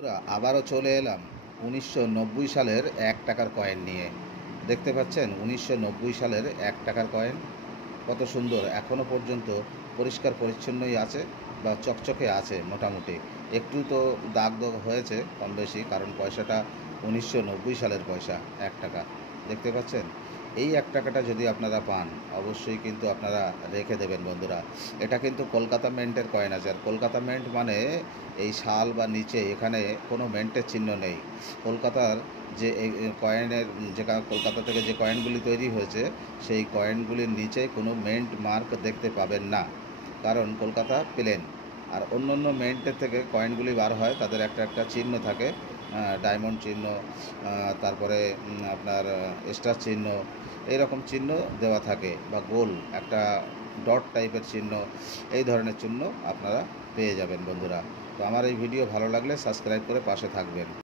বন্ধুরা, আবারও চলে এলাম ১৯৯০ সালের ১ টাকার কয়েন নিয়ে। দেখতে পাচ্ছেন ১৯৯০ সালের ১ টাকার কয়েন কত সুন্দর, এখনও পর্যন্ত পরিষ্কার পরিচ্ছন্নই আছে বা চকচকে আছে মোটামুটি। একটু তো দাগ দাগ হয়েছে কম বেশি, কারণ পয়সাটা ১৯৯০ সালের পয়সা ১ টাকা। দেখতে পাচ্ছেন, এই ১ টাকাটা যদি আপনারা পান অবশ্যই কিন্তু আপনারা রেখে দেবেন বন্ধুরা। এটা কিন্তু কলকাতা মিন্টের কয়েন আছে, আর কলকাতা মিন্ট মানে এই সাল বা নিচে এখানে কোনো মিন্টের চিহ্ন নেই। কলকাতার যে এই কয়েনের কলকাতা থেকে যে কয়েনগুলি তৈরি হয়েছে সেই কয়েনগুলির নিচে কোনো মিন্ট মার্ক দেখতে পাবেন না, কারণ কলকাতা প্লেন। আর অন্য অন্য মিন্টের থেকে কয়েনগুলি বার হয়, তাদের একটা একটা চিহ্ন থাকে, ডায়মন্ড চিহ্ন, তারপরে আপনার স্টার চিহ্ন, এইরকম চিহ্ন দেওয়া থাকে, বা গোল একটা ডট টাইপের চিহ্ন, এই ধরনের চিহ্ন আপনারা পেয়ে যাবেন বন্ধুরা। তো আমার এই ভিডিও ভালো লাগলে সাবস্ক্রাইব করে পাশে থাকবেন।